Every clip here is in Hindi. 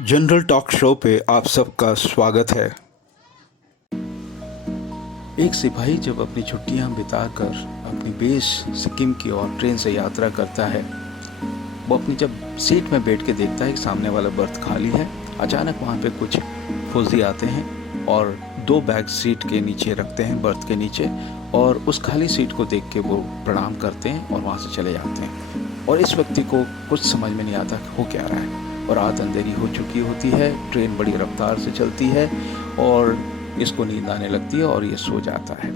जनरल टॉक शो पे आप सबका स्वागत है। एक सिपाही जब अपनी छुट्टियां बिताकर अपनी बेस सिक्किम की ओर ट्रेन से यात्रा करता है, वो अपनी जब सीट में बैठ के देखता है कि सामने वाला बर्थ खाली है। अचानक वहाँ पे कुछ फौजी आते हैं और 2 बैग सीट के नीचे रखते हैं, बर्थ के नीचे, और उस खाली सीट को देख के वो प्रणाम करते हैं और वहाँ से चले जाते हैं। और इस व्यक्ति को कुछ समझ में नहीं आता हो क्या रहा है, और रात अंधेरी हो चुकी होती है, ट्रेन बड़ी रफ्तार से चलती है और इसको नींद आने लगती है और ये सो जाता है।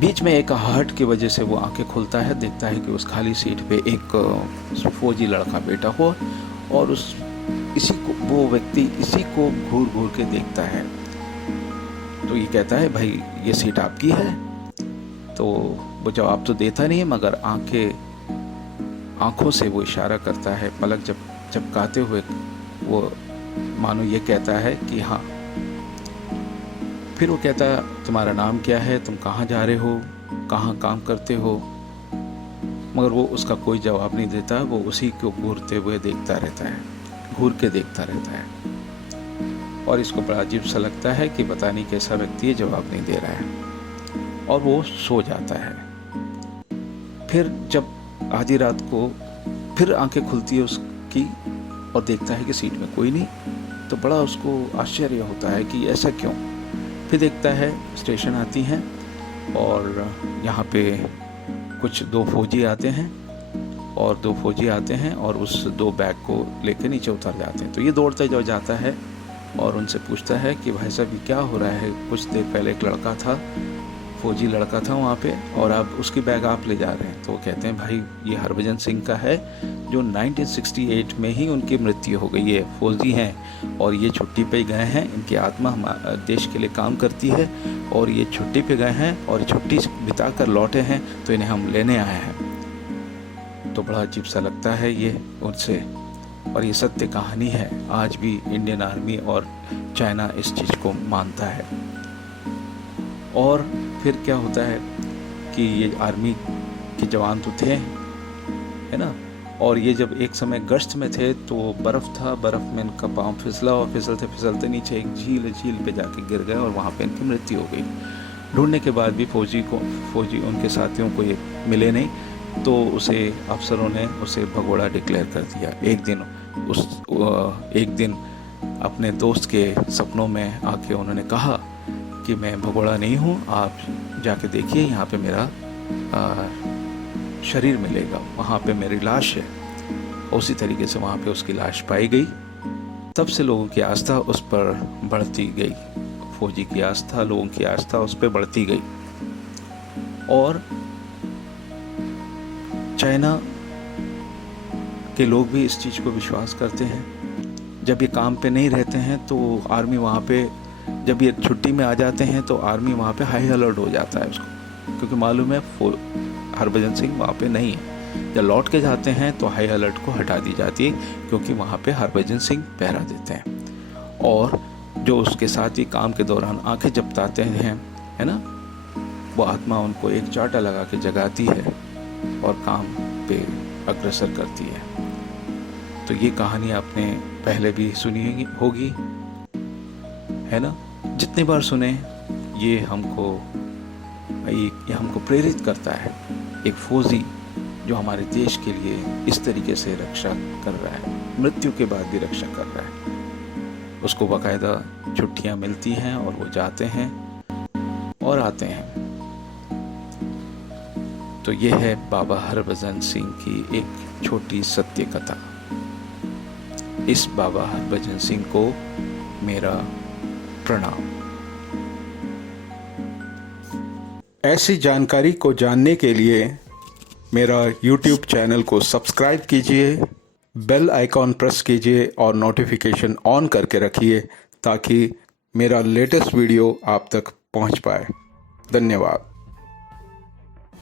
बीच में एक आहट की वजह से वो आंखें खुलता है, देखता है कि उस खाली सीट पे एक फौजी लड़का बैठा हो और वो व्यक्ति इसी को घूर घूर के देखता है। तो ये कहता है, भाई ये सीट आपकी है? तो वो जवाब तो देता नहीं है, मगर आंखों से वो इशारा करता है, पलक झपकाते हुए वो मानो ये कहता है कि हाँ। फिर वो कहता है, तुम्हारा नाम क्या है, तुम कहाँ जा रहे हो, कहाँ काम करते हो? मगर वो उसका कोई जवाब नहीं देता, वो उसी को घूरते हुए देखता रहता है, घूर के देखता रहता है। और इसको बड़ा अजीब सा लगता है कि पता नहीं कैसा व्यक्ति है, जवाब नहीं दे रहा है, और वो सो जाता है। फिर जब आधी रात को फिर आंखें खुलती है उसकी और देखता है कि सीट में कोई नहीं, तो बड़ा उसको आश्चर्य होता है कि ऐसा क्यों। फिर देखता है स्टेशन आती हैं और यहाँ पे कुछ 2 फौजी आते हैं और उस 2 बैग को लेकर नीचे उतर जाते हैं। तो ये दौड़ते जो जाता है और उनसे पूछता है कि भाई साहब ये क्या हो रहा है, कुछ देर पहले एक लड़का था, फौजी लड़का था वहाँ पे, और अब उसकी बैग आप ले जा रहे हैं। तो वो कहते हैं, भाई ये हरभजन सिंह का है, जो 1968 में ही उनकी मृत्यु हो गई है। फौजी हैं और ये छुट्टी पे गए हैं, इनकी आत्मा देश के लिए काम करती है और ये छुट्टी पे गए हैं और छुट्टी बिता कर लौटे हैं, तो इन्हें हम लेने आए हैं। तो बड़ा अजीब सा लगता है ये उनसे, और ये सत्य कहानी है। आज भी इंडियन आर्मी और चाइना इस चीज़ को मानता है। और फिर क्या होता है कि ये आर्मी के जवान तो थे, है ना, और ये जब एक समय गश्त में थे तो बर्फ़ था, बर्फ़ में इनका पाँव फिसला और फिसलते नीचे एक झील पे जाके गिर गए और वहाँ पे इनकी मृत्यु हो गई। ढूंढने के बाद भी फौजी उनके साथियों को ये मिले नहीं, तो अफसरों ने उसे भगोड़ा डिक्लेयर कर दिया। एक दिन अपने दोस्त के सपनों में आके उन्होंने कहा कि मैं भगोड़ा नहीं हूँ, आप जाके देखिए, यहाँ पे मेरा शरीर मिलेगा, वहाँ पे मेरी लाश है। उसी तरीके से वहाँ पे उसकी लाश पाई गई। तब से लोगों की आस्था उस पर बढ़ती गई, फौजी की आस्था, लोगों की आस्था उस पर बढ़ती गई। और चाइना के लोग भी इस चीज़ को विश्वास करते हैं। जब ये काम पे नहीं रहते हैं तो आर्मी वहाँ पे, जब ये छुट्टी में आ जाते हैं तो आर्मी वहाँ पे हाई अलर्ट हो जाता है उसको, क्योंकि मालूम है हरभजन सिंह वहाँ पे नहीं है। जब लौट के जाते हैं तो हाई अलर्ट को हटा दी जाती है, क्योंकि वहाँ पे हरभजन सिंह पहरा देते हैं। और जो उसके साथ ही काम के दौरान आंखें झपकाते हैं, है ना, वो आत्मा उनको एक चाटा लगा के जगाती है और काम पे अग्रसर करती है। तो ये कहानी आपने पहले भी सुनी होगी, है ना। जितनी बार सुने ये हमको प्रेरित करता है। एक फौजी जो हमारे देश के लिए इस तरीके से रक्षा कर रहा है, मृत्यु के बाद भी रक्षा कर रहा है, उसको बाकायदा छुट्टियां मिलती हैं और वो जाते हैं और आते हैं। तो ये है बाबा हरभजन सिंह की एक छोटी सत्य कथा। इस बाबा हरभजन सिंह को मेरा प्रणाम। ऐसी जानकारी को जानने के लिए मेरा YouTube चैनल को सब्सक्राइब कीजिए, बेल आइकॉन प्रेस कीजिए और नोटिफिकेशन ऑन करके रखिए, ताकि मेरा लेटेस्ट वीडियो आप तक पहुंच पाए। धन्यवाद।